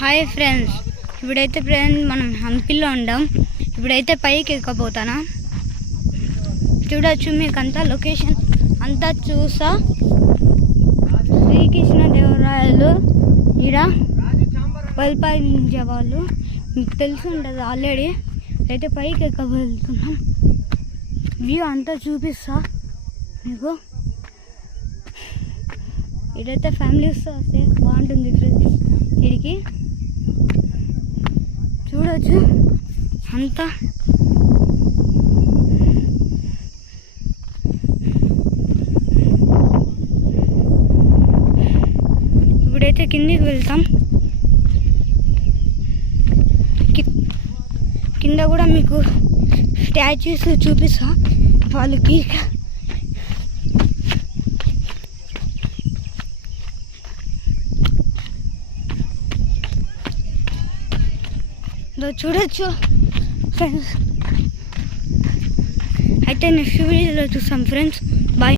Hi friends, ఇప్పుడైతే మనం హంపిలో ఉండాం. ఇప్పుడైతే పైకి ఎక్కబోతానా. చూడొచ్చు, మీకు అంతా లొకేషన్ అంతా చూసా. శ్రీకృష్ణదేవరాయలు ఈడ పరిపాలించే వాళ్ళు, మీకు తెలిసి ఉంటుంది ఆల్రెడీ. అయితే పైకి ఎక్కబోతున్నాం. వ్యూ అంతా చూపిస్తా మీకు. ఇదైతే ఫ్యామిలీస్తో వస్తే బాగుంటుంది ఫ్రెండ్స్. ఇడికి చూడొచ్చు అంతా. ఇప్పుడైతే కిందికి వెళ్తాం. కింద కూడా మీకు స్టాచ్యూస్ చూపిస్తా. వాళ్ళకి చూడొచ్చు ఫ్రెండ్స్. అయితే నెక్స్ట్ వీడియోలో చూస్తాం ఫ్రెండ్స్.